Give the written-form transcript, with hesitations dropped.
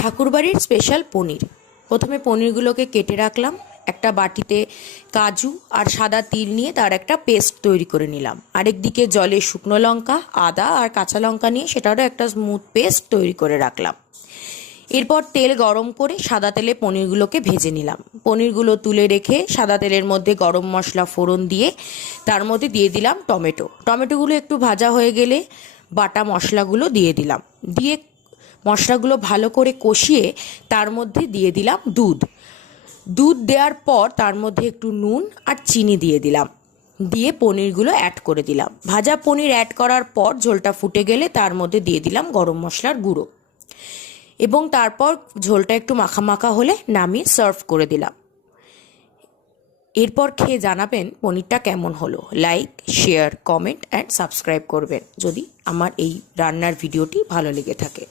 ঠাকুরবাড়ির special পনির। প্রথমে পনিরগুলোকে কেটে রাখলাম। একটা বাটিতে কাজু আর সাদা তিল নিয়ে তার একটা পেস্ট তৈরি করে নিলাম। আরেকদিকে জলে শুকনো লঙ্কা, আদা আর কাঁচা লঙ্কা নিয়ে সেটারও একটা স্মুথ পেস্ট তৈরি করে রাখলাম। এরপর তেল গরম করে সাদা তেলে পনিরগুলোকে ভেজে নিলাম। পনিরগুলো তুলে রেখে সাদা তেলের মধ্যে গরম মশলা ফোড়ন দিয়ে তার মধ্যে দিয়ে দিলাম টমেটোগুলো একটু ভাজা হয়ে গেলে বাটা মশলাগুলো দিয়ে দিলাম। দিয়ে মশলাগুলো ভালো করে কষিয়ে তার মধ্যে দিয়ে দিলাম দুধ দেওয়ার পর তার মধ্যে একটু নুন আর চিনি দিয়ে দিলাম। দিয়ে পনিরগুলো অ্যাড করে দিলাম। ভাজা পনির অ্যাড করার পর ঝোলটা ফুটে গেলে তার মধ্যে দিয়ে দিলাম গরম মশলার গুঁড়ো এবং তারপর ঝোলটা একটু মাখা মাখা হলে নামিয়ে সার্ভ করে দিলাম। এরপর খেয়ে জানাবেন পনিরটা কেমন হলো। Like, share, comment and subscribe করবেন যদি আমার এই রান্নার ভিডিওটি ভালো লেগে থাকে।